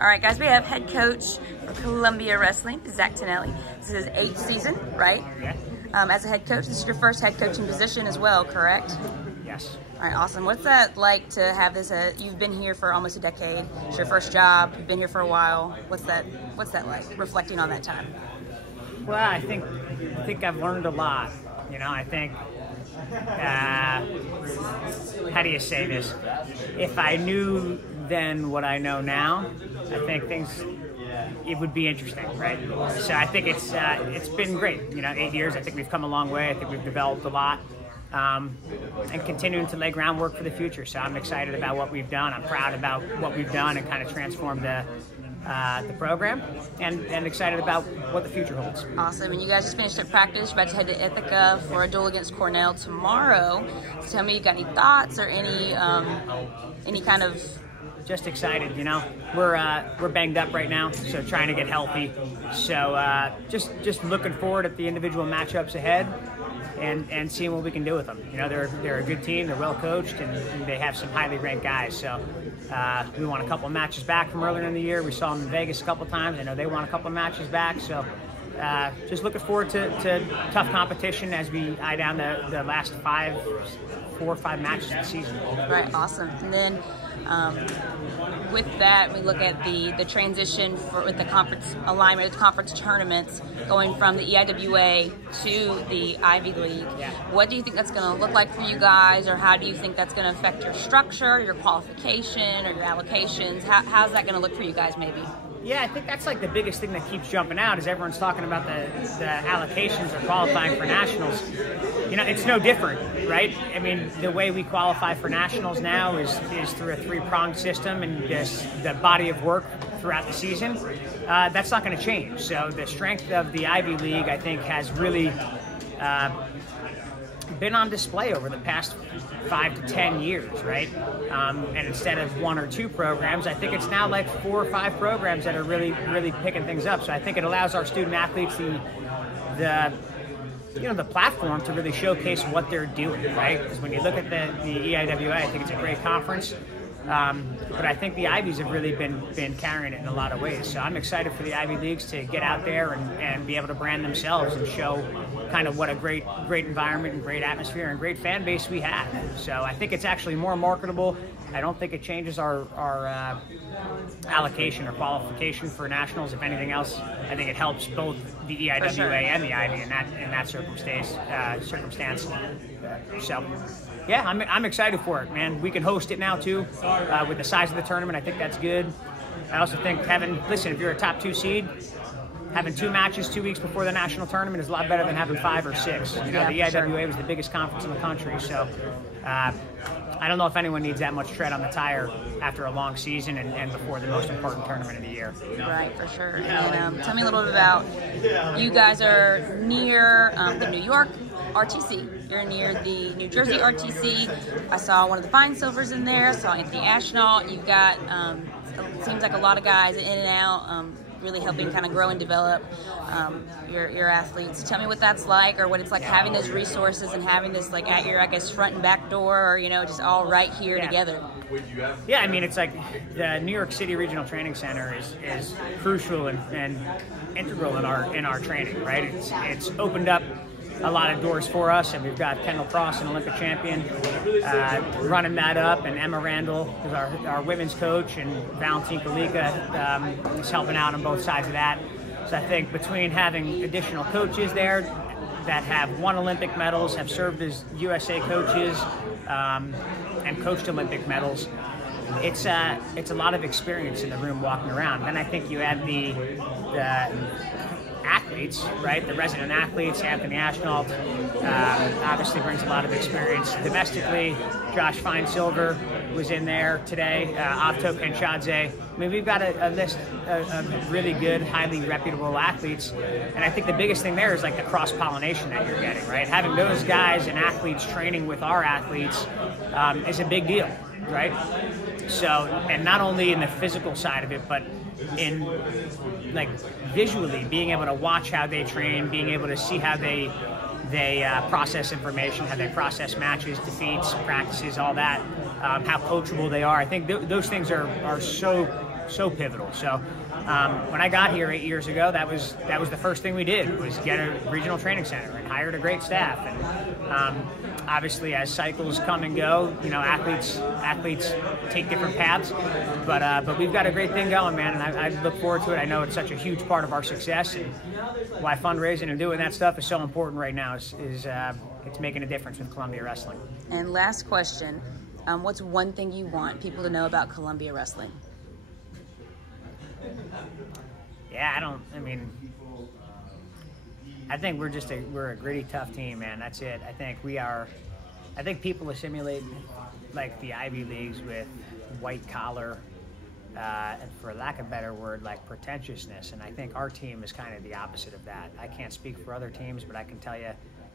All right, guys, we have head coach for Columbia Wrestling, Zach Tanelli. This is his 8th season, right? Yeah. As a head coach, this is your first head coaching position as well, correct? Yes. All right, awesome. What's that like to have this? You've been here for almost a decade. It's your first job. You've been here for a while. What's that like, reflecting on that time? Well, I think I've learned a lot. You know, I think, how do you say this? If I knew then what I know now, I think it would be interesting, right? So I think it's been great. You know, 8 years, I think we've come a long way. I think we've developed a lot. And continuing to lay groundwork for the future. So I'm excited about what we've done. I'm proud about what we've done and kind of transformed the program, and excited about what the future holds. Awesome. And you guys just finished at practice. You're about to head to Ithaca for a duel against Cornell tomorrow. So tell me, you got any thoughts or any kind of... Just excited, you know. We're banged up right now, so trying to get healthy. So just looking forward at the individual matchups ahead. And seeing what we can do with them. You know, they're a good team, they're well coached, and they have some highly ranked guys. So we won a couple of matches back from earlier in the year. We saw them in Vegas a couple of times. I know they won a couple of matches back. So just looking forward to tough competition as we eye down the last 4 or 5 matches of the season. Right, awesome. And then with that, we look at the transition with the conference alignment, the conference tournaments, going from the EIWA to the Ivy League. Yeah. What do you think that's going to look like for you guys, or how do you think that's going to affect your structure, your qualification, or your allocations? How's that going to look for you guys, maybe? Yeah, I think that's like the biggest thing that keeps jumping out is everyone's talking about the allocations or qualifying for nationals. You know, it's no different, right? I mean, the way we qualify for nationals now is through a 3-pronged system and just the body of work throughout the season. That's not going to change. So the strength of the Ivy League, I think, has really been on display over the past 5 to 10 years, right? And instead of 1 or 2 programs, I think it's now like 4 or 5 programs that are really picking things up. So I think it allows our student athletes the platform to really showcase what they're doing, right? Because when you look at the EIWA, I think it's a great conference. But I think the Ivies have really been carrying it in a lot of ways. So I'm excited for the Ivy Leagues to get out there and be able to brand themselves and show kind of what a great environment and great atmosphere and great fan base we have. So I think it's actually more marketable. I don't think it changes our allocation or qualification for nationals. If anything else, I think it helps both the EIWA and the Ivy in that circumstance. So. Yeah, I'm excited for it, man. We can host it now, too, with the size of the tournament. I think that's good. I also think if you're a top 2 seed, having 2 matches 2 weeks before the national tournament is a lot better than having 5 or 6. You know, the EIWA was the biggest conference in the country, so I don't know if anyone needs that much tread on the tire after a long season and before the most important tournament of the year. Right, for sure. And tell me a little bit about, you guys are near the New York RTC. You're near the New Jersey RTC. I saw one of the Fine Silvers in there. I saw Anthony Ashnault. You've got, it seems like a lot of guys in and out, really helping kind of grow and develop your athletes. Tell me what that's like, or what it's like having those resources and having this like at your, I guess, front and back door, or, you know, just all right here together. Yeah, I mean, it's like the New York City Regional Training Center is crucial and integral in our training, right? It's opened up a lot of doors for us, and we've got Kendall Cross, an Olympic champion, running that up, and Emma Randall, who's our women's coach, and Valentin Kalika is helping out on both sides of that. So I think between having additional coaches there that have won Olympic medals, have served as USA coaches, and coached Olympic medals, it's a lot of experience in the room walking around. Then I think you add the athletes, right? The resident athletes. Anthony Ashnault obviously brings a lot of experience domestically. Josh Fine-Silver was in there today. Avto Kenchadze. I mean, we've got a list of really good, highly reputable athletes. And I think the biggest thing there is like the cross-pollination that you're getting, right? Having those guys and athletes training with our athletes is a big deal, right? So, and not only in the physical side of it, but in like visually being able to watch how they train, being able to see how they process information, how they process matches, defeats, practices, all that, how coachable they are. I think those things are so so pivotal. So when I got here 8 years ago, that was the first thing we did, was get a regional training center and hired a great staff. And obviously, as cycles come and go, you know, athletes take different paths, but we've got a great thing going, man, and I look forward to it. I know it's such a huge part of our success, and why fundraising and doing that stuff is so important right now is it's making a difference with Columbia Wrestling. And last question, what's one thing you want people to know about Columbia Wrestling? Yeah, I think we're a gritty, tough team, man. That's it. I think people assimilate like the Ivy Leagues with white collar, and for lack of a better word, like pretentiousness. And I think our team is kind of the opposite of that. I can't speak for other teams, but I can tell you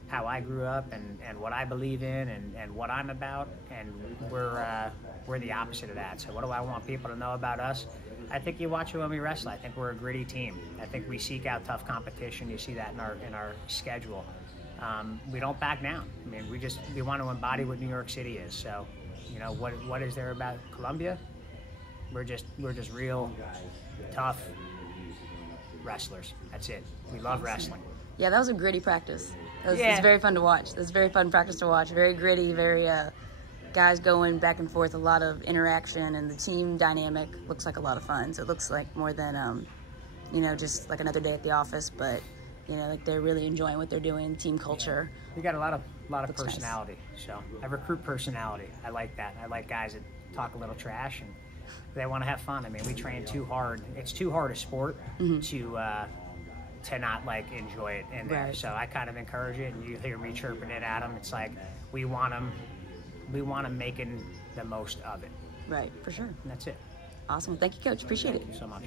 how I grew up and what I believe in and what I'm about, and we're the opposite of that. So what do I want people to know about us? I think you watch it when we wrestle. I think we're a gritty team. I think we seek out tough competition. You see that in our schedule. We don't back down. I mean, we want to embody what New York City is. So, you know, what is there about Columbia? We're just real tough wrestlers. That's it. We love wrestling. Yeah, that was a gritty practice. It was very fun to watch. It was very fun practice to watch. Very gritty, very guys going back and forth, a lot of interaction, and the team dynamic looks like a lot of fun. So it looks like more than, you know, just like another day at the office, but, you know, like they're really enjoying what they're doing, team culture. We got a lot of personality. Nice. So I recruit personality. I like that. I like guys that talk a little trash and they want to have fun. I mean, we train too hard. It's too hard a sport to not like enjoy it in there. Right. So I kind of encourage it, and you hear me chirping it at them. It's like we want them making the most of it. Right, for sure. And that's it. Awesome. Thank you, Coach. Appreciate it. Thank you so much.